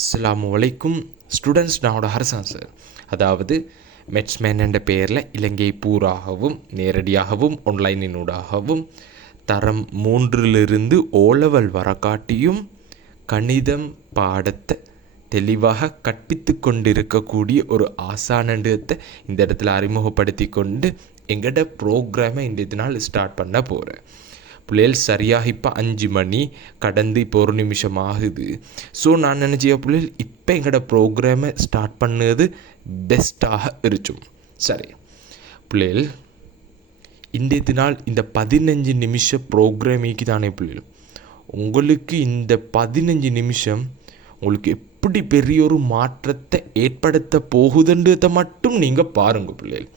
அஸ்லாம் அலைக்கும் students நானோட ஹர்சான் sir அதாவது மெட்ஸ்மேன் என்ற பெயரில் இலங்கை பூராகவும் நேரடியாகவும் ஆன்லைனினூடாகவும் தரம் மூன்றிலிருந்து ஓலவல் வரக்காட்டியும் கணிதம் பாடத்தை தெளிவாக கற்பித்து கொண்டிருக்கக்கூடிய ஒரு ஆசானண்டத்தை இந்த இடத்துல அறிமுகப்படுத்தி கொண்டு எங்கள்ட ப்ரோக்ராமை இன்றைய நாள் ஸ்டார்ட் பண்ண போகிறேன் பிள்ளைகள் சரியாக இப்போ அஞ்சு மணி கடந்து இப்போ ஒரு நிமிஷம் ஆகுது. ஸோ நான் நினச்சிய பிள்ளைகள் இப்போ எங்களோட ப்ரோக்ராமை ஸ்டார்ட் பண்ணது பெஸ்ட்டாக இருக்கும். சரி. பிள்ளைகள் இன்றைய நாள் இந்த பதினஞ்சு நிமிஷம் ப்ரோக்ராமிக்கு தானே பிள்ளைகள்? உங்களுக்கு இந்த பதினஞ்சு நிமிஷம் உங்களுக்கு எப்படி பெரிய ஒரு மாற்றத்தை ஏற்படுத்த போகுதுன்றதை மட்டும் நீங்கள் பாருங்கள் பிள்ளைகள்.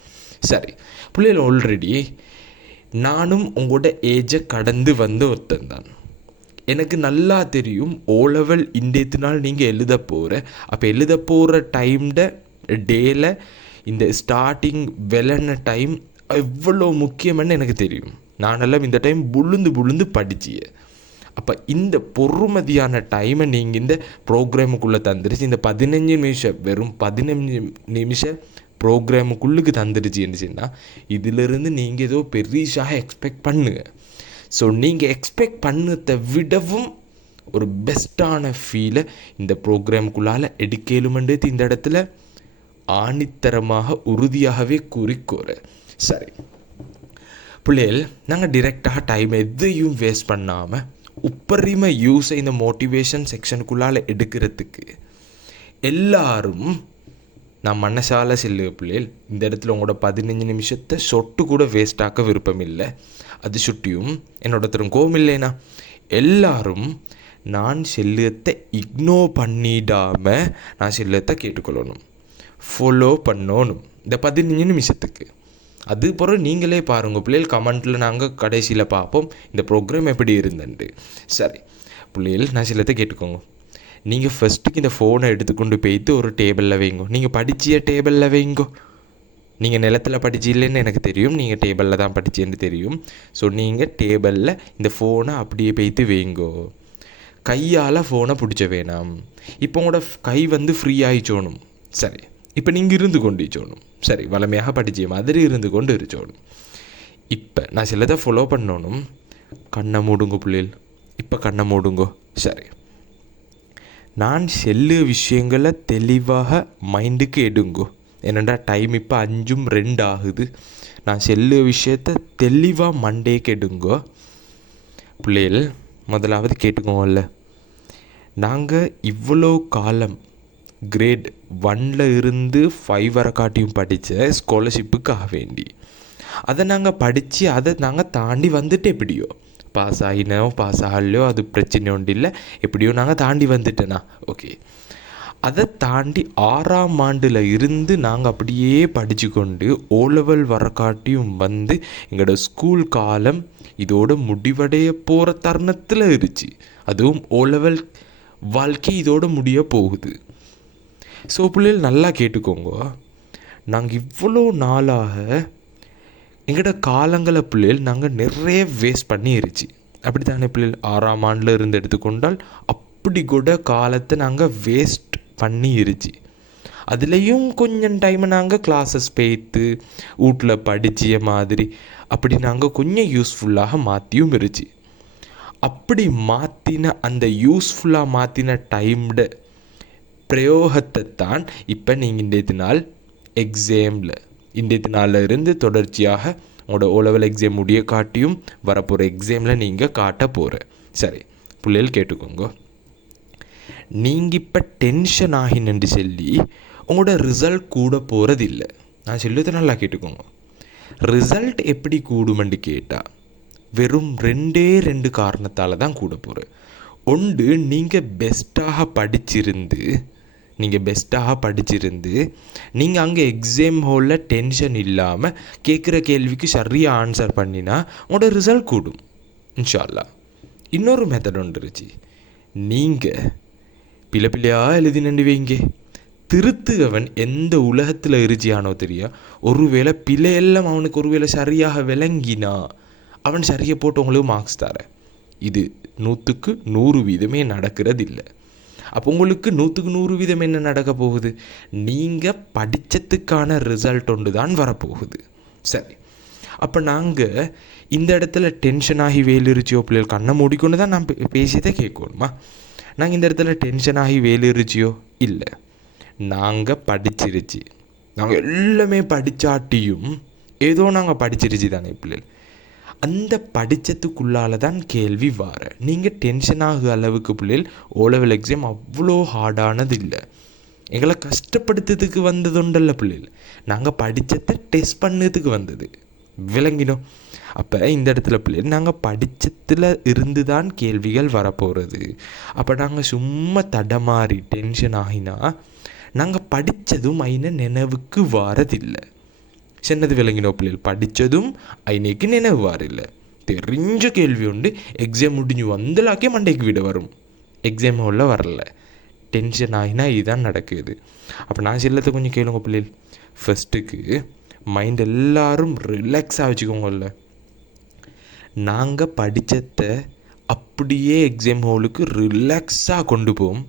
சரி. பிள்ளைகள் ஆல்ரெடி நானும் உங்களோட ஏஜை கடந்து வந்த ஒருத்தன் தான். எனக்கு நல்லா தெரியும் ஓ லெவல் இன்றைய நாள் நீங்கள் எழுத போகிற அப்போ எழுத போகிற டைம்ட டேல இந்த ஸ்டார்டிங் வெலன டைம் எவ்வளோ முக்கியம்னு எனக்கு தெரியும். நானெல்லாம் இந்த டைம் புழுந்து புழுந்து படிச்சிய. அப்போ இந்த பொறுமதியான டைமை நீங்கள் இந்த ப்ரோக்ராமுக்குள்ளே தந்துருச்சு. இந்த பதினஞ்சு நிமிஷம் வெறும் பதினஞ்சு நிமிஷம் ப்ரோக்ராமுக்குள்ளுக்கு தந்துருச்சுன்னு சொன்னால் இதிலிருந்து நீங்கள் ஏதோ பெரிசாக எக்ஸ்பெக்ட் பண்ணுங்க. ஸோ நீங்கள் எக்ஸ்பெக்ட் பண்ணதை விடவும் ஒரு பெஸ்ட்டான ஃபீலை இந்த ப்ரோக்ராமுக்குள்ளால் எடுக்கலுமென்றது இந்த இடத்துல ஆணித்தரமாக உறுதியாகவே குறிக்கோற. சரி. பிள்ளைகள் நாங்கள் டிரெக்டாக டைம் எதையும் வேஸ்ட் பண்ணாமல் உப்பரிமை யூஸை இந்த மோட்டிவேஷன் செக்ஷனுக்குள்ளால் எடுக்கிறதுக்கு எல்லாரும் நான் மனசால செல்லு பிள்ளைகள். இந்த இடத்துல உங்களோட பதினஞ்சு நிமிஷத்தை சொட்டு கூட வேஸ்டாக்க விருப்பம் இல்லை அது சுட்டியும் என்னோட தரும் இல்லைனா. எல்லாரும் நான் செல்லுத்தை இக்னோர் பண்ணிடாம நான் செல்லுத்தை கேட்டுக்கொள்ளணும். ஃபாலோ பண்ணணும். இந்த பதினஞ்சு நிமிஷத்துக்கு. அது பிறகு நீங்களே பாருங்கள் பிள்ளைகள். கமெண்ட்டில் நாங்கள் கடைசியில் பார்ப்போம். இந்த ப்ரோக்ராம் எப்படி இருந்தன்ட்டு. சரி. பிள்ளைகள் நான் சிலத்தை கேட்டுக்கோங்க. நீங்கள் ஃபஸ்ட்டுக்கு இந்த ஃபோனை எடுத்துக்கொண்டு போயிட்டு ஒரு டேபிளில் வைங்கோ. நீங்கள் படிச்சிய டேபிளில் வைங்கோ. நீங்கள் நிலத்தில் படிச்சில்லைன்னு எனக்கு தெரியும். நீங்கள் டேபிளில் தான் படிச்சேன்னு தெரியும். ஸோ நீங்கள் டேபிளில் இந்த ஃபோனை அப்படியே போய்த்து வைங்கோ. கையால் ஃபோனை பிடிச்ச வேணாம். இப்போ உங்களோட கை வந்து ஃப்ரீ ஆகிச்சோணும் சரி. இப்போ நீங்கள் இருந்து கொண்டு இச்சோணும் சரி. வளமையாக படித்த மாதிரி இருந்து கொண்டு இருச்சோணும் இப்போ நான் சிலதை ஃபாலோ பண்ணணும். கண்ணை மூடுங்க பிள்ளைகள் இப்போ கண்ணை மூடுங்கோ. சரி. நான் செல்லு விஷயங்களை தெளிவாக மைண்டுக்கு எடுங்கோ. என்னடா டைம் இப்போ அஞ்சும் ரெண்டு ஆகுது. நான் செல்லு விஷயத்த தெளிவாக மண்டேக்கு எடுங்கோ. பிள்ளைகள் முதலாவது கேட்டுக்கோங்கல்ல. நாங்கள் இவ்வளோ காலம் கிரேட் ஒன்ல இருந்து ஃபைவ் வரை காட்டியும் படித்த ஸ்காலர்ஷிப்புக்காக வேண்டி. அதை நாங்கள் படித்து அதை நாங்கள் தாண்டி வந்துட்டு எப்படியோ? பாஸ் ஆகினோ பாஸ் ஆகலையோ அது பிரச்சனை ஒன்று இல்லை எப்படியோ நாங்கள் தாண்டி வந்துட்டேனா. ஓகே அதை தாண்டி ஆறாம் ஆண்டில் இருந்து நாங்கள் அப்படியே படித்து கொண்டு ஓலவல் வரக்காட்டியும் வந்து எங்களோட ஸ்கூல் காலம் இதோட முடிவடைய போகிற தருணத்தில் இருந்துச்சு. அதுவும் ஓலவல் வாழ்க்கை இதோட முடிய போகுது. ஸோ பிள்ளைகள் நல்லா கேட்டுக்கோங்க. நாங்கள் இவ்வளோ நாளாக எங்களோட காலங்களை பிள்ளைகள் நாங்கள் நிறைய வேஸ்ட் பண்ணிருச்சு. அப்படி தானே பிள்ளைகள்? ஆறாம் ஆண்டில் இருந்து எடுத்துக்கொண்டால் அப்படி கூட காலத்தை நாங்கள் வேஸ்ட் பண்ணிருச்சு. அதுலேயும் கொஞ்சம் டைம் நாங்கள் கிளாஸஸ் போய்த்து வீட்டில் படித்த மாதிரி அப்படி நாங்கள் கொஞ்சம் யூஸ்ஃபுல்லாக மாற்றியும் இருச்சு. அப்படி மாற்றின அந்த யூஸ்ஃபுல்லாக மாற்றின டைம்ட பிரயோகத்தை தான் இப்போ நீங்கள் இன்றைய நாள் எக்ஸாமில் இன்றைய நாளில் இருந்து தொடர்ச்சியாக உங்களோட ஓலவல் எக்ஸாம் முடிய காட்டியும் வரப்போகிற எக்ஸாமில் நீங்கள் காட்ட போகிற சரி பிள்ளைகள் கேட்டுக்கோங்க. நீங்கள் இப்போ டென்ஷன் ஆகினு சொல்லி உங்களோட ரிசல்ட் கூட போகிறதில்லை நான் சொல்லுறதை நல்லா கேட்டுக்கோங்க. ரிசல்ட் எப்படி கூடுமென்று கேட்டால் வெறும் ரெண்டே ரெண்டு காரணத்தால் தான் கூட போகிறேன் ஒன்று நீங்கள் பெஸ்ட்டாக படிச்சிருந்து நீங்கள் பெஸ்ட்டாக படிச்சிருந்து நீங்கள் அங்கே எக்ஸாம் ஹாலில் டென்ஷன் இல்லாமல் கேட்குற கேள்விக்கு சரியாக ஆன்சர் பண்ணினா உங்களோட ரிசல்ட் கூடும். இன்ஷால்லா இன்னொரு மெத்தட் ஒன்று நீங்கள் பிள்ளை பிள்ளையாக எழுதி நண்டு வைங்க திருத்துகவன் எந்த உலகத்தில் இருச்சியானோ தெரியா? ஒருவேளை பிழையெல்லாம் அவனுக்கு ஒருவேளை சரியாக விளங்கினா அவன் சரியாக போட்டு உங்களுக்கு மார்க்ஸ் தர இது நூற்றுக்கு நூறு வீதமே நடக்கிறது இல்லை அப்போ உங்களுக்கு நூற்றுக்கு நூறு வீதம் என்ன நடக்க போகுது? நீங்கள் படித்ததுக்கான ரிசல்ட் ஒன்று தான் வரப்போகுது. சரி. அப்போ நாங்கள் இந்த இடத்துல டென்ஷன் ஆகி வேலிருச்சியோ பிள்ளைகள் கண்ணை மூடிக்கொண்டு தான் நான் பேசியதை கேட்கணுமா? நாங்கள் இந்த இடத்துல டென்ஷன் ஆகி வேலிருச்சியோ? இல்லை. நாங்கள் படிச்சிருச்சு. நாங்கள் எல்லாமே படித்தாட்டியும் ஏதோ நாங்கள் படிச்சிருச்சு தானே பிள்ளைகள் அந்த படித்ததுக்குள்ளால தான் கேள்வி வார. நீங்கள் டென்ஷன் ஆகுற அளவுக்கு பிள்ளைகள் ஓ எக்ஸாம் அவ்வளோ ஹார்டானது இல்லை எங்களை கஷ்டப்படுத்துறதுக்கு வந்ததுண்டல்ல பிள்ளைகள். நாங்கள் படித்ததை டெஸ்ட் பண்ணதுக்கு வந்தது. விளங்கினோம். அப்போ இந்த இடத்துல பிள்ளைகள் நாங்கள் படித்ததில் இருந்து தான் கேள்விகள் வரப்போகிறது அப்போ நாங்கள் சும்மா தடமாறி டென்ஷன் ஆகினா நாங்கள் படித்ததும் ஐன நினைவுக்கு வாரதில்லை. சின்னது விளங்கினோ பிள்ளைகள் படித்ததும் ஐநேக்கு நினைவு வாரில்லை தெரிஞ்ச கேள்வி உண்டு எக்ஸாம் முடிஞ்சு வந்தலாக்கே மண்டைக்கு விட வரும் எக்ஸாம் உள்ள வரல டென்ஷன் ஆகினா இதுதான் நடக்குது அப்போ நான் செல்லத்தை கொஞ்சம் கேளுங்க பிள்ளைகள் ஃபஸ்ட்டுக்கு மைண்ட் எல்லாரும் ரிலாக்ஸாக வச்சுக்கோங்கல்ல நாங்கள் படித்ததை அப்படியே எக்ஸாம் ஹாலுக்கு ரிலாக்ஸாக கொண்டு போவோம்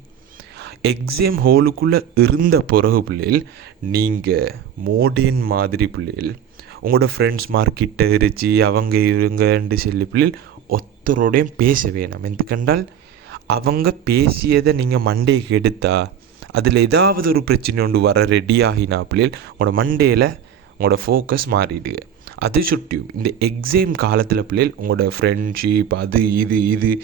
எக்ஸாம் ஹோலுக்குள்ளே இருந்த பிறகு பிள்ளைகள் நீங்கள் மோடேன் மாதிரி பிள்ளைகள் உங்களோட ஃப்ரெண்ட்ஸ் மார்க்கிட்ட இருச்சு அவங்க இவங்கன்னு சொல்லி பிள்ளைகள் ஒருத்தரோடையும் பேச வேணாம். எந்த கண்டால் அவங்க பேசியதை நீங்கள் மண்டைக்கு எடுத்தா அதில் ஏதாவது ஒரு பிரச்சனை ஒன்று வர ரெடி ஆகினா பிள்ளைகள் உங்களோட மண்டேயில் உங்களோட ஃபோக்கஸ் மாறிடுங்க அது சுட்டியும் இந்த எக்ஸாம் காலத்தில் பிள்ளைகள் உங்களோட ஃப்ரெண்ட்ஷிப் அது இது இது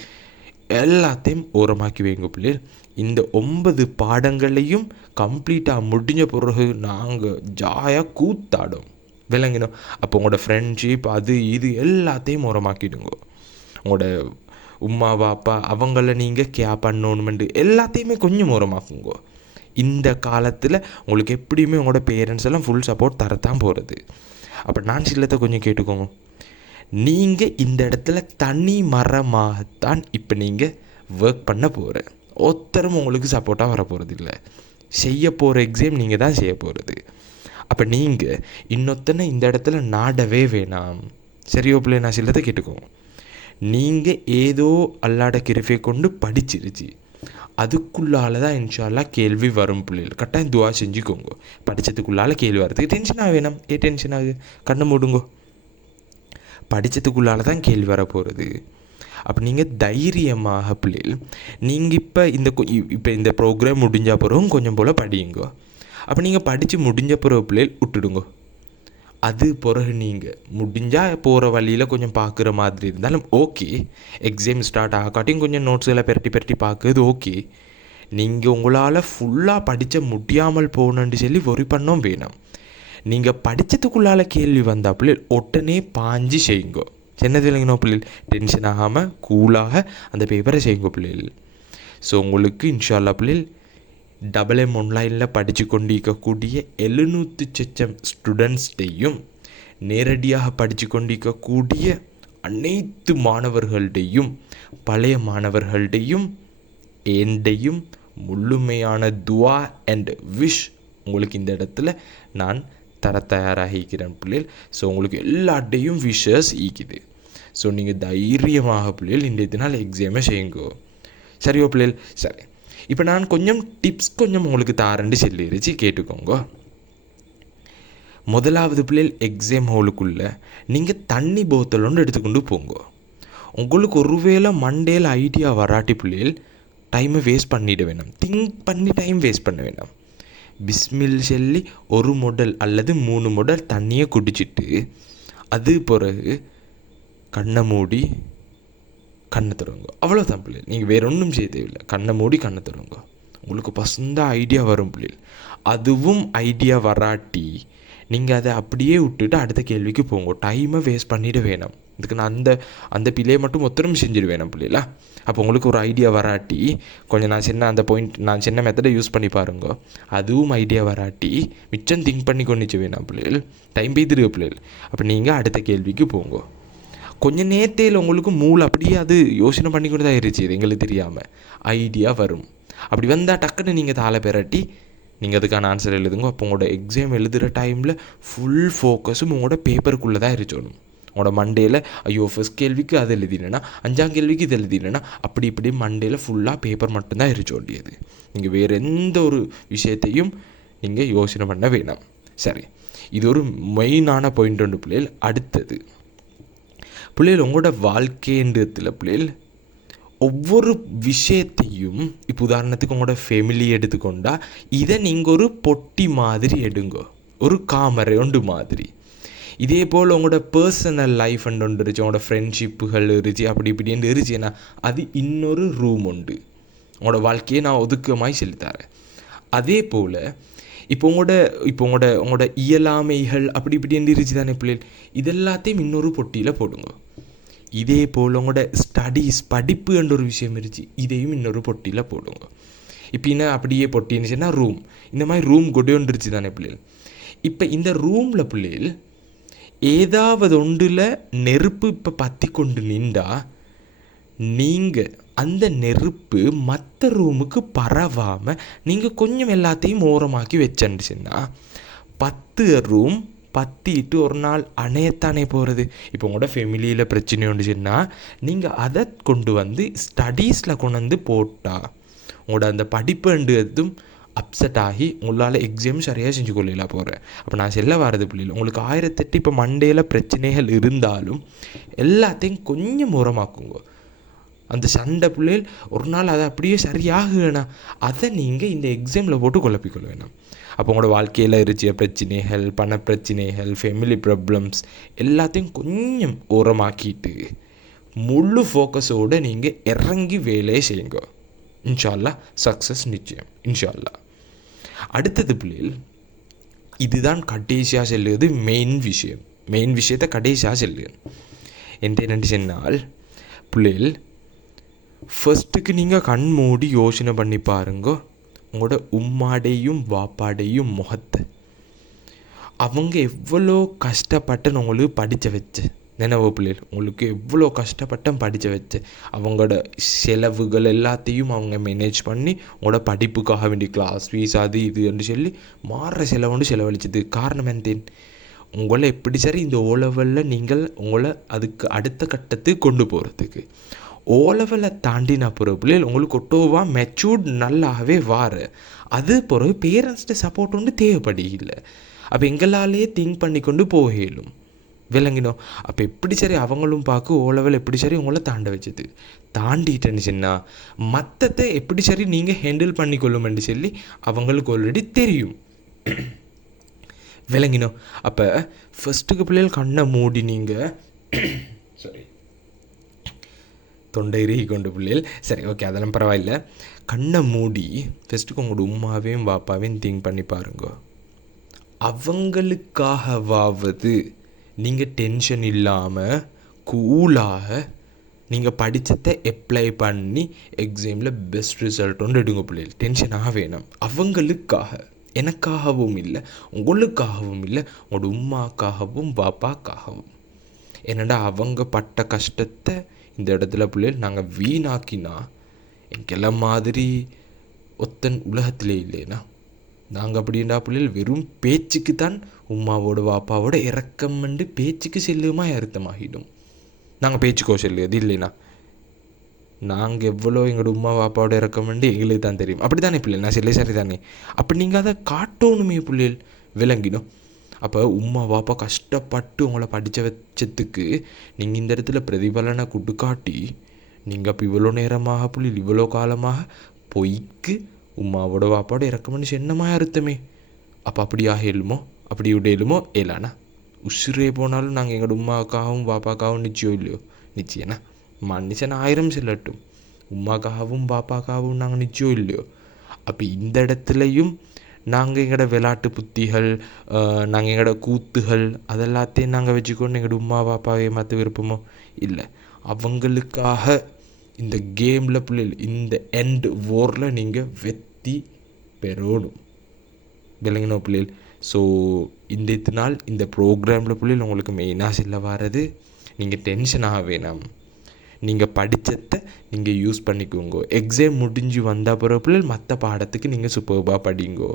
எல்லாத்தையும் ஓரமாக்கி வைங்க பிள்ளைகள் இந்த ஒன்பது பாடங்களையும் கம்ப்ளீட்டாக முடிஞ்ச பிறகு நாங்கள் ஜாயாக கூத்தாடும். விளங்கினோம் அப்போ உங்களோட ஃப்ரெண்ட்ஷிப் அது இது எல்லாத்தையும் உரமாக்கிடுங்க உங்களோட உம்மா பாப்பா அவங்கள நீங்கள் கே பண்ணணுமெண்டு எல்லாத்தையுமே கொஞ்சம் உரமாக்குங்க இந்த காலத்தில் உங்களுக்கு எப்படியுமே உங்களோட பேரண்ட்ஸ் எல்லாம் ஃபுல் சப்போர்ட் தரத்தான் போகிறது அப்போ நான் சில்லத்தை கொஞ்சம் கேட்டுக்கோங்க. நீங்கள் இந்த இடத்துல தனி மரமாகத்தான் இப்போ நீங்கள் ஒர்க் பண்ண போகிறேன் ஒருத்தரும் உங்களுக்கு சப்போர்ட்டாக வர போகிறது இல்லை செய்ய போகிற எக்ஸாம் நீங்கள் தான் செய்ய போகிறது அப்போ நீங்கள் இன்னொத்தனை இந்த இடத்துல நாடவே வேணாம். சரியோ பிள்ளை நான் சிலதை கேட்டுக்கோங்க நீங்கள் ஏதோ அல்லாட கிருஃபை கொண்டு படிச்சிருச்சு. அதுக்குள்ளால தான் இன்ஷால்லா கேள்வி வரும் பிள்ளைகள். கட்டாயம் துவா செஞ்சுக்கோங்க. படித்ததுக்குள்ளால கேள்வி வரதுக்கு டென்ஷன் ஆக வேணாம். ஏ டென்ஷன் ஆகுது கண்ணை மூடுங்கோ. படித்ததுக்குள்ளால தான் கேள்வி வரப்போகிறது அப்போ நீங்கள் தைரியமாக பிள்ளைகள் நீங்கள் இப்போ இந்த இப்போ இந்த ப்ரோக்ராம் முடிஞ்ச பிறகும் கொஞ்சம் போல் படியுங்க. அப்போ நீங்கள் படித்து முடிஞ்ச பிறகு பிள்ளைகள் விட்டுடுங்க. அது பிறகு நீங்கள் முடிஞ்சால் போகிற வழியில் கொஞ்சம் பார்க்குற மாதிரி இருந்தாலும் ஓகே எக்ஸாம் ஸ்டார்ட் ஆகாட்டியும் கொஞ்சம் நோட்ஸ் எல்லாம் பெரட்டி பெரட்டி பார்க்குறது ஓகே நீங்கள் உங்களால் ஃபுல்லாக படித்த முடியாமல் போகணுன்னு சொல்லி worry பண்ணோம் வேணும். நீங்கள் படித்ததுக்குள்ளால கேள்வி வந்தாப்புல உடனே பாஞ்சு செய்யுங்க. சின்னது இல்லைங்கண்ணோ பிள்ளைகள்? டென்ஷன் ஆகாமல் கூலாக அந்த பேப்பரை செய்யுங்க பிள்ளைகள். ஸோ உங்களுக்கு இன்ஷால்லா பிள்ளைகள் டபுள் எம் ஒன்லைனில் படித்து கொண்டிருக்கக்கூடிய எழுநூற்றி சச்சம் ஸ்டூடெண்ட்ஸ்டையும் நேரடியாக படித்து கொண்டிருக்கக்கூடிய அனைத்து மாணவர்கள்டையும் பழைய மாணவர்கள்டையும் என்டையும் முழுமையான துவா அண்ட் விஷ் உங்களுக்கு இந்த இடத்துல நான் தர தயாராகிக்கிறேன் பிள்ளைகள். ஸோ உங்களுக்கு எல்லாட்டையும் விஷஸ் ஈக்குது. ஸோ நீங்கள் தைரியமாக பிள்ளைகள் இன்றைய நாள் எக்ஸாமே செய்யுங்கோ. சரியோ பிள்ளைகள்? சரி. இப்போ நான் கொஞ்சம் டிப்ஸ் கொஞ்சம் உங்களுக்கு தாரண்டு சொல்லிருச்சு கேட்டுக்கோங்க. முதலாவது பிள்ளைகள் எக்ஸாம் ஹாலுக்குள்ளே நீங்கள் தண்ணி போத்தல் ஒன்று எடுத்துக்கொண்டு போங்க. உங்களுக்கு ஒருவேளை மண்டேல ஐடியா வராட்டி பிள்ளைகள் டைமை வேஸ்ட் பண்ணிட வேணாம் திங்க் பண்ணி டைம் வேஸ்ட் பண்ண வேணாம் பிஸ்மில் சொல்லி ஒரு மொடல் அல்லது மூணு மொடல் தண்ணியை குடிச்சிட்டு அது பிறகு கண்ணை மூடி கண்ணை தருங்க அவ்வளோதான் பிள்ளைகள். நீங்கள் வேற ஒன்றும் செய்ய தேவையில்லை. கண்ணை மூடி கண்ணை தருங்க உங்களுக்கு பசந்த ஐடியா வரும் பிள்ளைகள். அதுவும் ஐடியா வராட்டி நீங்கள் அதை அப்படியே விட்டுட்டு அடுத்த கேள்விக்கு போங்க. டைமை வேஸ்ட் பண்ணிட வேணாம். இதுக்கு நான் அந்த அந்த பிள்ளையை மட்டும் ஒத்தரும் செஞ்சிட வேணாம் பிள்ளைகளா? அப்போ உங்களுக்கு ஒரு ஐடியா வராட்டி கொஞ்சம் நான் சின்ன அந்த பாயிண்ட் நான் சின்ன மெத்தடை யூஸ் பண்ணி பாருங்க. அதுவும் ஐடியா வராட்டி மிச்சம் திங்க் பண்ணி கொண்டுச்சு வேணாம் பிள்ளைகள். டைம் பெய்திருக்க பிள்ளைகள். அப்போ நீங்கள் அடுத்த கேள்விக்கு போங்க. கொஞ்ச நேரத்தில் உங்களுக்கு மூளை அப்படியே அது யோசனை பண்ணிக்கொண்டு தான் இருந்துச்சு இது எங்களுக்கு தெரியாமல் ஐடியா வரும். அப்படி வந்தால் டக்குன்னு நீங்கள் தாளை பெரட்டி நீங்கள் அதுக்கான ஆன்சர் எழுதுங்க. அப்போ உங்களோட எக்ஸாம் எழுதுகிற டைமில் ஃபுல் ஃபோக்கஸும் உங்களோட பேப்பருக்குள்ளே தான் இருக்கணும். உங்களோட மண்டேல ஐயோ ஃபஸ்ட் கேள்விக்கு அது எழுதினேன்னா அஞ்சாம் கேள்விக்கு இது எழுதினேன்னா அப்படி இப்படி மண்டேல ஃபுல்லாக பேப்பர் மட்டும்தான் எரிச்ச வேண்டியது. நீங்கள் வேறு எந்த ஒரு விஷயத்தையும் நீங்கள் யோசனை பண்ண வேணாம். சரி. இது ஒரு மெயினான பாயிண்ட் ஒன்று பிள்ளைகள். அடுத்தது. பிள்ளைகள் உங்களோட வாழ்க்கைன்றத்தில் பிள்ளைகள் ஒவ்வொரு விஷயத்தையும் இப்போ உதாரணத்துக்கு உங்களோட ஃபேமிலி எடுத்துக்கொண்டா இதை நீங்கள் ஒரு பொட்டி மாதிரி எடுங்க. ஒரு காமரை ஒன்று மாதிரி. இதே போல் உங்களோட பர்சனல் லைஃப் அண்ட் ஒன்று இருச்சு உங்களோட ஃப்ரெண்ட்ஷிப்புகள் இருச்சு அப்படி இப்படின்னு இருச்சுன்னா அது இன்னொரு ரூம் உண்டு. உங்களோட வாழ்க்கையை நான் ஒதுக்கமாய் செலுத்தாரேன் அதே போல் இப்போ உங்களோட இப்போ உங்களோட உங்களோட இயலாமைகள் அப்படி இப்படின்னு இருந்துச்சு தானே பிள்ளைகள்? இதெல்லாத்தையும் இன்னொரு பொட்டியில் போடுங்க. இதே போல் உங்களோட ஸ்டடீஸ் படிப்பு என்ற ஒரு விஷயம் இருந்துச்சு இதையும் இன்னொரு பொட்டியில் போடுங்க. இப்போ என்ன அப்படியே பொட்டி இருந்துச்சுன்னா ரூம் இந்த மாதிரி ரூம் கொண்டு தானே பிள்ளைகள். இப்போ இந்த ரூமில் பிள்ளைகள் ஏதாவது ஒன்றில் நெருப்பு இப்போ பற்றி கொண்டு நின்றா நீங்கள் அந்த நெருப்பு மற்ற ரூமுக்கு பரவாமல் நீங்கள் கொஞ்சம் எல்லாத்தையும் ஓரமாக்கி வச்சுருந்துச்சுன்னா பத்து ரூம் பத்திட்டு ஒரு நாள் அணையத்தானே போகிறது இப்போ உங்களோட ஃபெமிலியில் பிரச்சனை வந்துச்சுன்னா நீங்கள் அதை கொண்டு வந்து ஸ்டடீஸில் கொண்டு வந்து போட்டால் உங்களோட அந்த படிப்புன்றதும் அப்செட் ஆகி உங்களால் எக்ஸாம் சரியாக செஞ்சு கொள்ளையில போகிறேன் அப்போ நான் செல்ல வரது பிள்ளைகள் உங்களுக்கு ஆயிரத்தெட்டு இப்போ மண்டேல பிரச்சனைகள் இருந்தாலும் எல்லாத்தையும் கொஞ்சம் உரமாக்குங்க அந்த சண்டை பிள்ளைகள் ஒரு நாள் அதை அப்படியே சரியாக வேணாம் அதை நீங்கள் இந்த எக்ஸாமில் போட்டு குழப்பிக்கொள்ள வேணாம் அப்போ உங்களோட வாழ்க்கையில் இருச்சிய பிரச்சனைகள் பண பிரச்சனைகள் ஃபேமிலி ப்ராப்ளம்ஸ் எல்லாத்தையும் கொஞ்சம் ஓரமாக்கிட்டு முழு ஃபோக்கஸோடு நீங்கள் இறங்கி வேலையை செய்யுங்க. இன்ஷால்லா சக்ஸஸ் நிச்சயம். இன்ஷால்லா அடுத்தது பிள்ளைகள் இதுதான் கடைசியாக செல்லுவது மெயின் விஷயம். மெயின் விஷயத்தை கடைசியாக செல்லுங்க. என்று என்னென்னு சொன்னால் பிள்ளைகள் ஃபஸ்ட்டுக்கு நீங்கள் கண் மூடி யோசனை பண்ணி பாருங்க. உங்களோட உம்மாடையும் வாப்பாடையும் முகத்தை. அவங்க எவ்வளோ கஷ்டப்பட்டுன்னு உங்களுக்கு படித்த வச்சு நினைவு பிள்ளைகள் உங்களுக்கு எவ்வளோ கஷ்டப்பட்டும் படித்த வச்சு அவங்களோட செலவுகள் எல்லாத்தையும் அவங்க மேனேஜ் பண்ணி உங்களோட படிப்புக்காக வேண்டிய கிளாஸ் ஃபீஸ் அது இதுன்னு சொல்லி மாறுற செலவுண்டு செலவழிச்சது. காரணம் எந்தேன் உங்களை எப்படி சரி இந்த ஓ நீங்கள் உங்களை அதுக்கு அடுத்த கட்டத்துக்கு கொண்டு போகிறதுக்கு ஓலவலை தாண்டின பிறகு பிள்ளைகள் உங்களுக்கு ஒட்டோவாக மெச்சூர்ட் நல்லாவே வார. அது பிறகு பேரண்ட்ஸ்ட சப்போர்ட் ஒன்று தேவைப்படையில்லை அப்போ எங்களாலேயே திங்க் பண்ணி கொண்டு போகலும். விளங்கினோம். அப்போ எப்படி சரி அவங்களும் பார்க்க ஓ லெவல் எப்படி சரி உங்களை தாண்ட வச்சது? தாண்டிட்டேன்னுச்சுன்னா மற்றத்தை எப்படி சரி நீங்கள் ஹேண்டில் பண்ணிக்கொள்ளுமென்று சொல்லி அவங்களுக்கு ஆல்ரெடி தெரியும். விளங்கினோம். அப்போ ஃபஸ்ட்டுக்கு பிள்ளைகள் கண்ணை மூடி நீங்கள் சாரி தொண்டை இறுகி கொண்டு பிள்ளைகள் சரி ஓகே அதெல்லாம் பரவாயில்ல. கண்ணை மூடி ஃபஸ்ட்டுக்கு உங்களோட உமாவையும் பாப்பாவையும் திங்க் பண்ணி பாருங்க. அவங்களுக்காகவாவது நீங்கள் டென்ஷன் இல்லாமல் கூலாக நீங்கள் படித்ததை அப்ளை பண்ணி எக்ஸாமில் பெஸ்ட் ரிசல்ட் ஒன்று எடுங்க பிள்ளைகள் டென்ஷனாக வேணும். அவங்களுக்காக எனக்காகவும் இல்லை உங்களுக்காகவும் இல்லை உங்களோட உமாக்காகவும் பாப்பாக்காகவும் என்னடா அவங்க பட்ட கஷ்டத்தை இந்த இடத்துல பிள்ளைகள் நாங்கள் வீணாக்கினா எங்கெல்லாம் மாதிரி ஒத்தன் உலகத்திலே இல்லைனா நாங்கள் அப்படின்னா பிள்ளைகள் வெறும் பேச்சுக்கு தான் உமாவோட வாப்பாவோட வந்து பேச்சுக்கு செல்லுமா அர்த்தமாகிடும். நாங்கள் பேச்சுக்கோ செல்லுது இல்லைனா. நாங்கள் எவ்வளோ எங்களோட உமா வாப்பாவோட வந்து எங்களுக்கு தான் தெரியும். அப்படி தானே பிள்ளை? நான் செல்லே சரி தானே அப்படி நீங்கள் அதை காட்டணுமே பிள்ளைகள் விளங்கிடும் அப்போ உம்மா வாப்பா கஷ்டப்பட்டு உங்களை படித்த வச்சதுக்கு நீங்கள் இந்த இடத்துல பிரதிபலனை கொடுக்காட்டி நீங்கள் அப்போ இவ்வளோ நேரமாக புள்ளி இவ்வளோ காலமாக பொய்க்கு உம்மாவோட வாப்பாவோட இறக்கம்னு என்னமாக அறுத்தமே அப்போ அப்படியாக எழுமோ அப்படி விடையிலுமோ ஏலானா? உசுரே போனாலும் நாங்கள் எங்களோட உமாவுக்காகவும் பாப்பாக்காகவும் நிச்சயம் இல்லையோ? நிச்சயண்ணா மனுஷன் ஆயிரம் செல்லட்டும். உமாக்காகவும் பாப்பாக்காகவும் நாங்கள் நிச்சயம் இல்லையோ? அப்போ இந்த இடத்துலையும் நாங்கள் எங்களோட விளையாட்டு புத்திகள் நாங்கள் எங்களோட கூத்துகள் அதெல்லாத்தையும் நாங்கள் வச்சுக்கொண்டு எங்களோட உமா பாப்பாவை மாற்ற விருப்பமோ? இல்லை. அவங்களுக்காக இந்த கேமில் பிள்ளைகள் இந்த எண்ட் ஓரில் நீங்கள் வெற்றி பெறணும். விளங்கினோ பிள்ளைகள்? ஸோ இந்த நாள் இந்த ப்ரோக்ராமில் பிள்ளைகள் உங்களுக்கு மெயினாக செல்ல வர்றது நீங்கள் டென்ஷன் ஆக வேணாம். நீங்கள் படித்ததை நீங்கள் யூஸ் பண்ணிக்கோங்க. எக்ஸாம் முடிஞ்சு வந்த பிறகு மற்ற பாடத்துக்கு நீங்கள் சூப்பர்பாக படிங்கோ.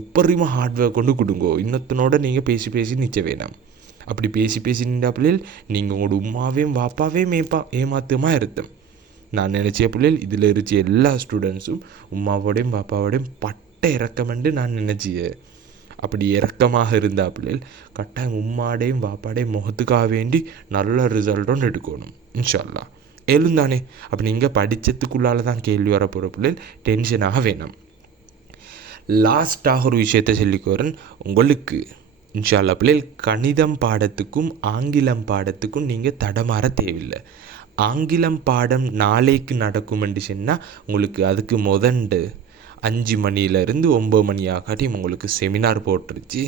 உப்பரிமா ஹார்ட் ஒர்க் கொண்டு கொடுங்கோ. இன்னொத்தனோட நீங்கள் பேசி பேசி நிச்ச வேணாம். அப்படி பேசி பேசி நின்றா பிள்ளைகள் நீங்கள் உங்களோட உமாவையும் வாப்பாவையும் ஏப்பா ஏமாத்துமா இருத்தம் நான் நினச்ச பிள்ளைகள் இதில் இருக்க எல்லா ஸ்டூடெண்ட்ஸும் உமாவோடையும் பாப்பாவோடையும் பட்ட இறக்கமெண்டு நான் நினச்சிய. அப்படி இறக்கமாக இருந்தா பிள்ளைகள் கட்டாயம் உம்மாடையும் பாப்பாடையும் முகத்துக்காக வேண்டி நல்ல ரிசல்ட்டும் எடுக்கணும். இன்ஷால்லா. ஏழும் தானே அப்போ நீங்கள் படித்ததுக்குள்ளால தான் கேள்வி வர போகிற பிள்ளைகள் டென்ஷனாக வேணாம். லாஸ்ட்டாக ஒரு விஷயத்தை சொல்லிக்கோரன் உங்களுக்கு இன்ஷால்லா பிள்ளைகள் கணிதம் பாடத்துக்கும் ஆங்கிலம் பாடத்துக்கும் நீங்கள் தடமாற தேவையில்லை. ஆங்கிலம் பாடம் நாளைக்கு நடக்குமென்று சொன்னால் உங்களுக்கு அதுக்கு முதண்டு அஞ்சு மணியிலேருந்து ஒம்பது மணி ஆகாட்டியும் உங்களுக்கு செமினார் போட்டுருச்சு.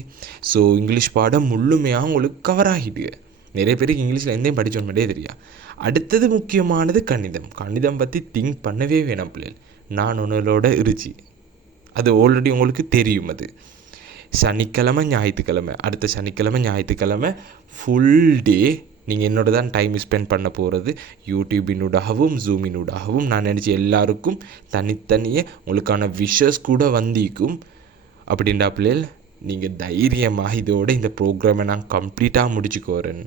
ஸோ இங்கிலீஷ் பாடம் முழுமையாக உங்களுக்கு கவர் ஆகிடுங்க நிறைய பேருக்கு இங்கிலீஷில் எந்தையும் படித்தோம் மட்டும் தெரியா அடுத்தது முக்கியமானது கணிதம். கணிதம் பற்றி திங்க் பண்ணவே வேணாம் பிள்ளைகள். நான் உன்னோட இருச்சி அது ஆல்ரெடி உங்களுக்கு தெரியும் அது. சனிக்கிழமை ஞாயிற்றுக்கிழமை. அடுத்த சனிக்கிழமை ஞாயிற்றுக்கிழமை ஃபுல் டே நீங்கள் என்னோட தான் டைம் ஸ்பெண்ட் பண்ண போகிறது யூடியூபினூடாகவும் ஜூமினூடாகவும் நான் நினச்சி எல்லாருக்கும் தனித்தனியே உங்களுக்கான விஷஸ் கூட வந்திக்கும். அப்படின்றா பிள்ளைகள் நீங்கள் தைரியமாக இதோட இந்த ப்ரோக்ராமை நான் கம்ப்ளீட்டாக முடிச்சுக்கோறேன்.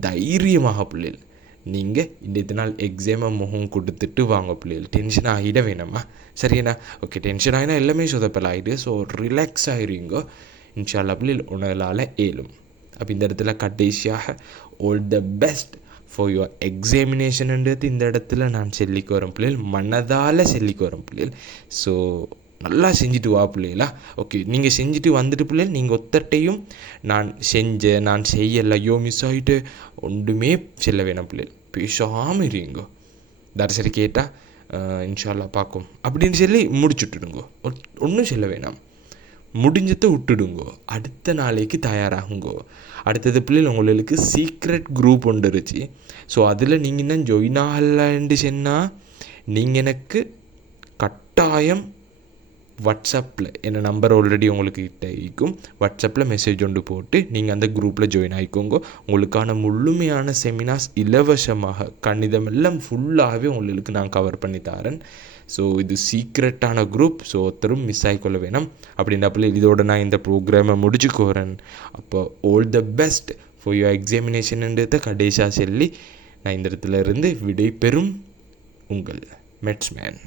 தைரியமாக பிள்ளைகள். நீங்கள் இந்த நாள் எக்ஸாமை முகம் கொடுத்துட்டு வாங்க பிள்ளைகள். டென்ஷன் ஆகிட வேணாமா? சரிண்ணா ஓகே டென்ஷன் ஆகினா எல்லாமே சொதப்பல் ஆகிடு ஸோ ரிலாக்ஸ் ஆகிருங்க இன்ஷால்லா பிள்ளைகள் உணலால் ஏழும். அப்போ இந்த இடத்துல கடைசியாக all the best for your எக்ஸாமினேஷன்ன்றது இந்த இடத்துல நான் சொல்லிக்கு வரேன் பிள்ளைகள். மனதால் சொல்லிக்கு வரேன் பிள்ளைகள். ஸோ நல்லா செஞ்சுட்டு வா பிள்ளைகளா. ஓகே நீங்கள் செஞ்சுட்டு வந்துட்டு பிள்ளைகள் நீங்கள் ஒத்தட்டையும் நான் செஞ்சேன் நான் செய்யலை ஐயோ மிஸ் ஆகிட்டு ஒன்றுமே செல்ல வேணாம் பிள்ளைகள் பேசாமல் இருங்கோ. தரிசரி கேட்டால் இன்ஷால்லா பார்க்கும். அப்படின்னு சொல்லி முடிச்சுட்டுடுங்கோ ஒன்றும் சொல்ல வேணாம். முடிஞ்சதை விட்டுடுங்கோ. அடுத்த நாளைக்கு தயாராகுங்கோ. அடுத்தது பிள்ளைகள் உங்களுக்கு சீக்ரெட் குரூப் ஒன்று இருச்சு ஸோ அதில் நீங்கள் தான் ஜொயின் ஆகலன்னு சொன்னால் நீங்கள் எனக்கு கட்டாயம் வாட்ஸ்அப்பில் என்ன நம்பர் ஆல்ரெடி உங்களுக்கு கிட்ட இருக்கும். வாட்ஸ்அப்பில் மெசேஜ் ஒன்று போட்டு நீங்கள் அந்த குரூப்பில் ஜாயின் ஆகிக்கோங்க உங்களுக்கான முழுமையான செமினார்ஸ் இலவசமாக கணிதம் எல்லாம் ஃபுல்லாகவே உங்களுக்கு நான் கவர் பண்ணி தரேன். ஸோ இது சீக்ரெட்டான குரூப் ஸோ ஒருத்தரும் மிஸ் ஆகிக்கொள்ள வேணாம். அப்படின்றப்பல இதோட நான் இந்த ப்ரோக்ராமை முடிச்சுக்கோறேன் அப்போ all the best for your எக்ஸாமினேஷன்ன்றத கடைசியாக சொல்லி நான் இந்த இடத்துல இருந்து விடை பெறும் உங்கள் மெட்ஸ்மேன்